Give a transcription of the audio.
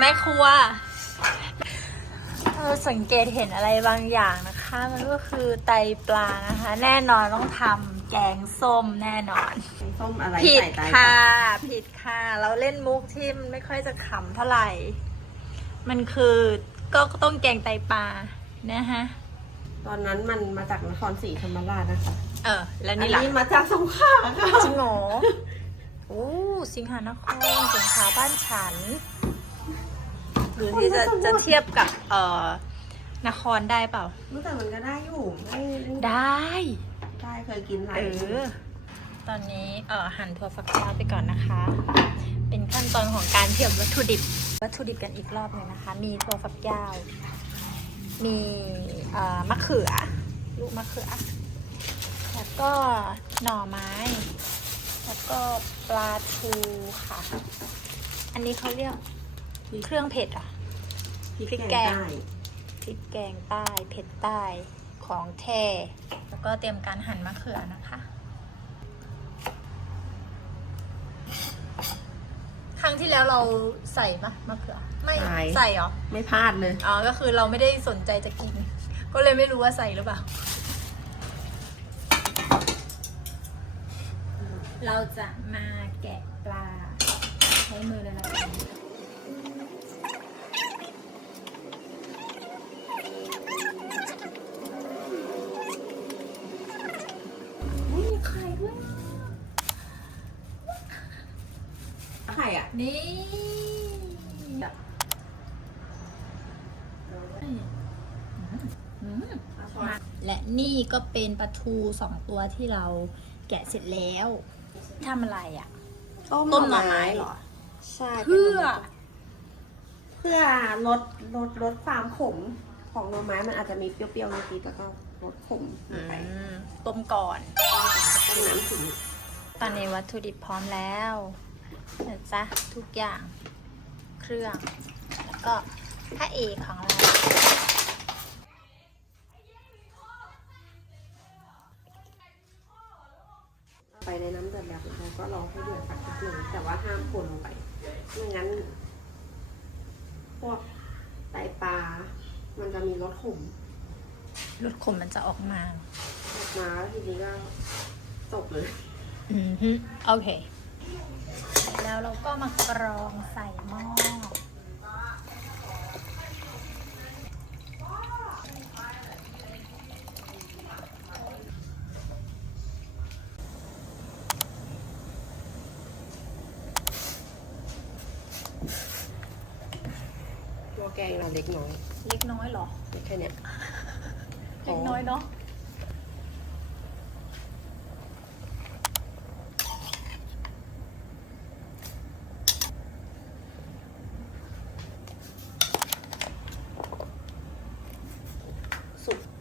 แม่ครัวเออสังเกตเห็นอะไรบางอย่างนะคะ มันก็คือไตปลานะคะ แน่นอนต้องทำแกงส้มแน่นอน ส้มอะไรผิดใส่ไตค่ะ ผิดค่ะ เราเล่นมุกที่มันไม่ค่อยจะขำเท่าไหร่ มันคือก็ต้องแกงไตปลานะฮะ ตอนนั้นมันมาจากนครศรีธรรมราชนะคะเออ แล้วอันนี่ล่ะนี้มาจากสงขลาค่ะ จริงเหรอโอ้สิงหานครสงขลาบ้านฉัน หรือที่จะจะเทียบกับเอ่อนครได้เปล่าแต่มันก็ได้อยู่ไม่ไม่ได้ ได้เคยกินหลายเออ ตอนนี้เอ่อหั่นถั่วฝักยาวไปก่อนนะคะ เป็นขั้นตอนของการเตรียมวัตถุดิบ วัตถุดิบกันอีกรอบหนึงนะคะ มีถั่วฝักยาว มีเอ่อมะเขือ ลูกมะเขือ แล้วก็หน่อไม้ แล้วก็ปลาทูค่ะ อันนี้เขาเรียกเครื่องเผ็ดเหรอะ พริกพริกแกแกงงใต้พริกแกงใต้ เผ็ดใต้ของแท้แล้วก็เตรียมการหั่นมะเขือนะคะ ครั้งที่แล้วเราใส่ปะมะเขือ ไม่ใส่เหรอ ไม่พลาดเลย อ๋อ ก็คือเราไม่ได้สนใจจะกิน ก็เลยไม่รู้ว่าใส่หรือเปล่า เราจะมาแกะปลา ใช้มือเลยละ มีไข่อะ นี่อืมมาและนี่ก็เป็นปลาทูสองตัวที่เราแกะเสร็จแล้วทำอะไรอะ ต้มหน่อไม้เหรอ ใช่เพื่อ เพื่อลดลดลดความขมของหน่อไม้มันอาจจะมีเปรี้ยวๆนิดๆแล้วก็ลดขมลงไปต้มก่อน นน้ำขุ่นตอนนี้วัตถุดิบพร้อมแล้วนะจ๊ะทุกอย่างเครื่อง แล้วก็พระเอกของเราไปในน้ำเดือดแบบแล้วก็รอให้เดือดสักพักหนึ่งแต่ว่าห้ามคนลงไปไม่งั้น พวกไตปลา มันจะมีรสขมรสขมมันจะออกมาออกมาแล้วทีนี้ก็ จบเลย อือฮึโอเค แล้วเราก็มากรองใส่หม้อ ตัวแกงเราเล็กน้อย เล็กน้อยเหรอเล็กแค่เนี้ย เล็กน้อยเนาะ assunto.